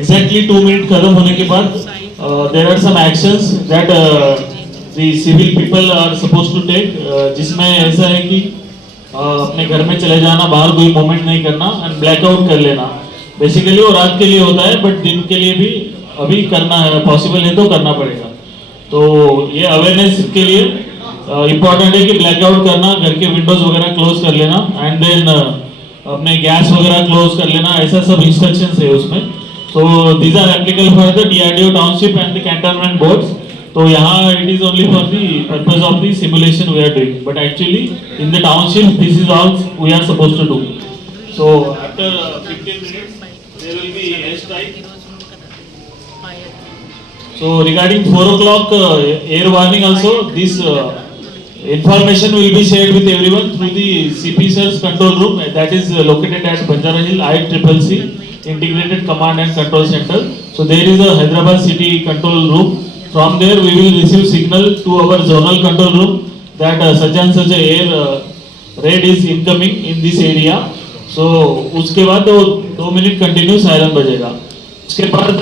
Exactly 2 minutes खत्म होने के बाद there are some actions that the civil people are supposed to take, जिसमें ऐसा है कि अपने घर में चले जाना, बाहर कोई मोमेंट नहीं करना एंड ब्लैकआउट कर लेना। बेसिकली वो रात के लिए होता है, बट दिन के लिए भी अभी करना है, पॉसिबल है तो करना पड़ेगा। तो ये अवेयरनेस के लिए इम्पोर्टेंट है कि ब्लैकआउट करना, घर के विंडोज वगैरह क्लोज कर लेना एंड देन अपने गैस वगैरह क्लोज कर लेना, ऐसा सब इंस्ट्रक्शंस है उसमें। तो these are applicable for the DRDO township and the cantonment boards. तो यहाँ it is only for the purpose of the simulation we are doing, but actually in the township this is all we are suppose to do. So after 15 minutes there will be air strike. So regarding 4 o'clock air warning also, this information will be shared with everyone through the CP sir's control room that is located at Banjara Hill ICCC Integrated Command and Control Center. So there is a Hyderabad City control room. From there we will receive signal to our zonal control room that such and such a air raid is incoming in this area. So उसके बाद 2 minute continue siren बजेगा। उसके बाद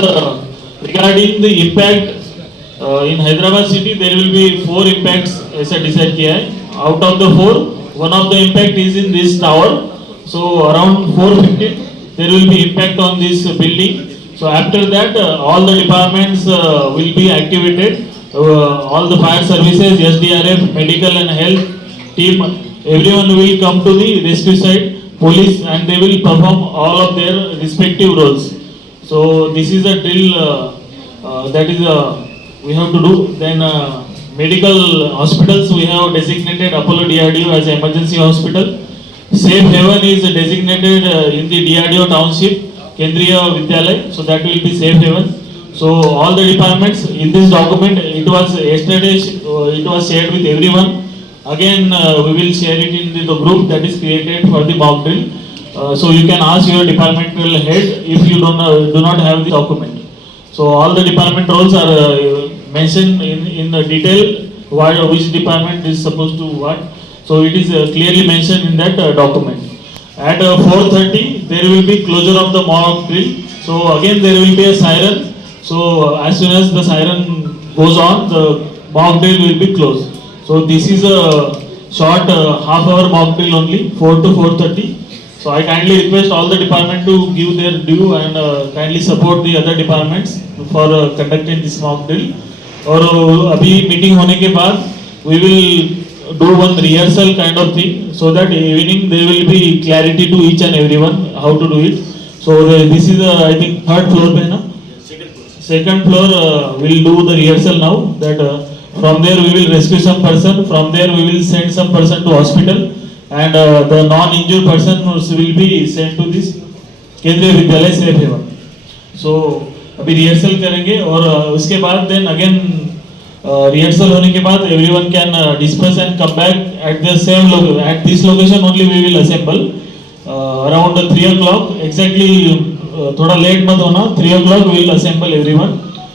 regarding the impact in Hyderabad city there will be 4 impacts ऐसा decide किया है। out of the 4 one of the impact is in this tower, so around 4:15 there will be impact on this building. So after that all the departments will be activated, all the fire services, SDRF, medical and health team, everyone will come to the rescue site, police, and they will perform all of their respective roles. So this is a drill that is we have to do. Then medical hospitals we have designated Apollo DRDO as emergency hospital. Safe haven is designated in the DRDO township Kendriya Vidyalay, so that will be safe haven. So all the departments in this document, it was yesterday it was shared with everyone. Again we will share it in the group that is created for the mock drill. So you can ask your departmental head if you do not have the document. So all the department roles are mentioned in the detail, which department is supposed to what. So it is clearly mentioned in that document. At 4:30 there will be closure of the mock drill. So again there will be a siren. So as soon as the siren goes on, the mock drill will be closed. So this is a short half-hour mock drill only, 4 to 4:30. So I kindly request all the department to give their due and kindly support the other departments for conducting this mock drill. और अभी meeting होने के बाद we will do one rehearsal kind of thing, so that evening there will be clarity to each and everyone how to do it. So this is I think 3rd floor पे ना? Second floor will do the rehearsal now. That from there we will rescue some person. From there we will send some person to hospital. And the non-injured person will be sent to this केंद्रीय विद्यालय safe haven. So अभी rehearsal करेंगे और उसके बाद then again rehearsal होने के बाद everyone can disperse and come back at the same at this location only we will assemble around 3 o'clock exactly. थोड़ा लेट मत होना, 3 o'clock we will assemble everyone.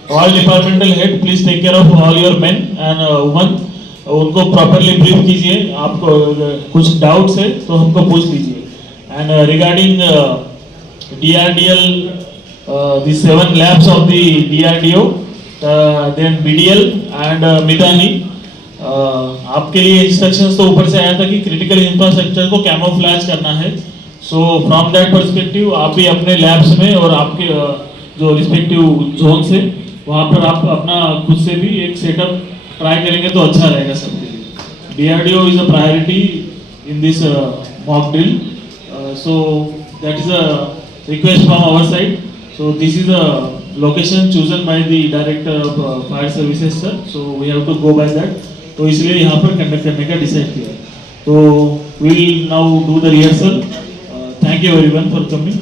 All departmental head please take care of all your men and women. उनको properly brief कीजिए, आपको कुछ doubts है तो हमको पूछ लीजिए. And regarding DRDL, the 7 labs of the DRDO, then BDL and मितानी, आपके लिए इंस्ट्रक्शंस तो ऊपर से आया था कि क्रिटिकल इंफ्रास्ट्रक्चर को कैमोफ्लैज करना है. सो फ्रॉम दैट पर्सपेक्टिव आप भी अपने लैब्स में और आपके जो रिस्पेक्टिव जोन से वहाँ पर आप अपना खुद से भी एक सेटअप ट्राई करेंगे तो अच्छा रहेगा सबके लिए. DRDO is a priority in this mock drill. So that is a request from our side. So this is a location chosen by the director of fire services sir. So we have to go by that. तो इसलिए यहाँ पर conduct करने का decide किया. तो we will now do the rehearsal. Thank you everyone for coming.